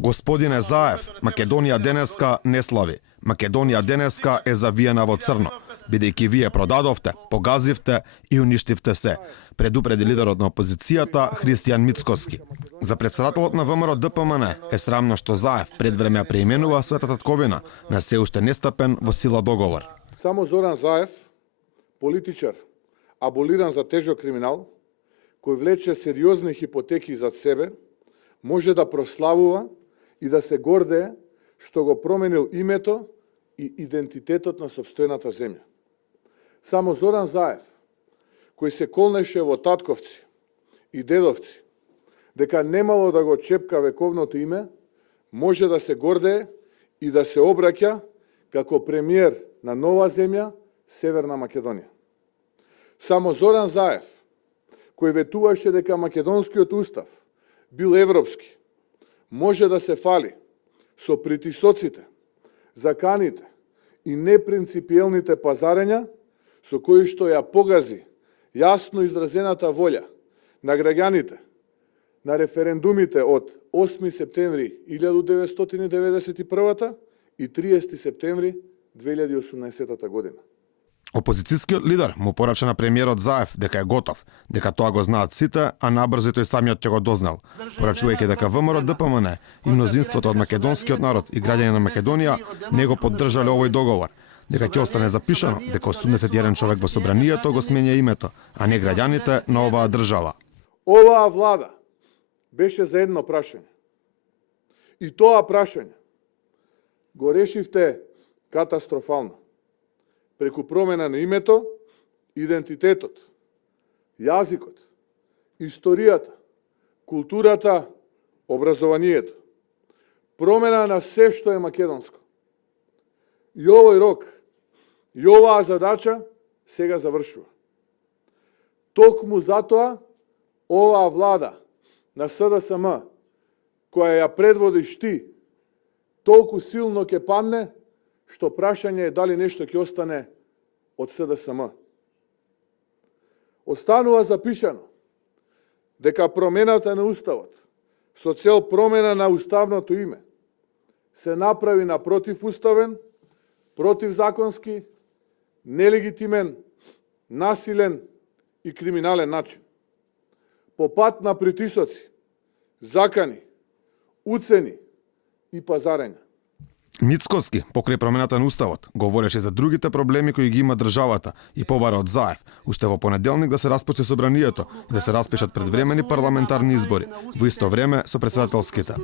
Господине Заев, Македонија денеска не слави. Македонија денеска е завиена во црно, бидејќи вие продадовте, погазивте и уништивте се, предупреди лидерот на опозицијата Христијан Мицкоски. За председателот на ВМРО ДПМН е срамно што Заев пред време ја преименува Света татковина на се уште нестапен во сила договор. Само Зоран Заев, политичар, аболиран за тежок криминал, кој влече сериозни хипотеки зад себе, може да прославува и да се гордее што го променил името и идентитетот на сопствената земја. Само Зоран Заев, кој се колнеше во татковци и дедовци, дека немало да го чепка вековното име, може да се гордее и да се обраќа како премиер на нова земја, Северна Македонија. Само Зоран Заев, кој ветуваше дека македонскиот устав бил европски, може да се фали со притисоците, заканите и непринципиелните пазарења со кои што ја погази јасно изразената волја на граѓаните на референдумите од 8 септември 1991 и 30 септември 2018 година. Опозицијскиот лидер му порача на премиерот Заев дека е готов, дека тоа го знаат сите, а набрзо тој самиот ќе го дознал, порачувајќи дека ВМРО ДПМН и мнозинството од македонскиот народ и граѓани на Македонија не го поддржале овој договор, дека ќе остане запишано дека 81 човек во собранието го сменја името, а не граѓаните на оваа држава. Оваа влада беше за едно прашање. И тоа прашање го решивте катастрофално. Преку промена на името, идентитетот, јазикот, историјата, културата, образованието. Промена на се што е македонско. И овој рок, и оваа задача сега завршува. Токму затоа оваа влада на СДСМ, која ја предводиш ти, толку силно ќе падне, што прашање е дали нешто ќе остане од СДСМ. Останува запишано дека промената на Уставот со цел промена на уставното име се направи на противуставен, противзаконски, нелегитимен, насилен и криминален начин. По пат на притисоци, закани, уцени и пазарења. Мицкоски, покрај промената на Уставот, говореше за другите проблеми кои ги има државата и побара од Заев, уште во понеделник да се распусти собранието и да се распишат предвремени парламентарни избори, во исто време со претседателските.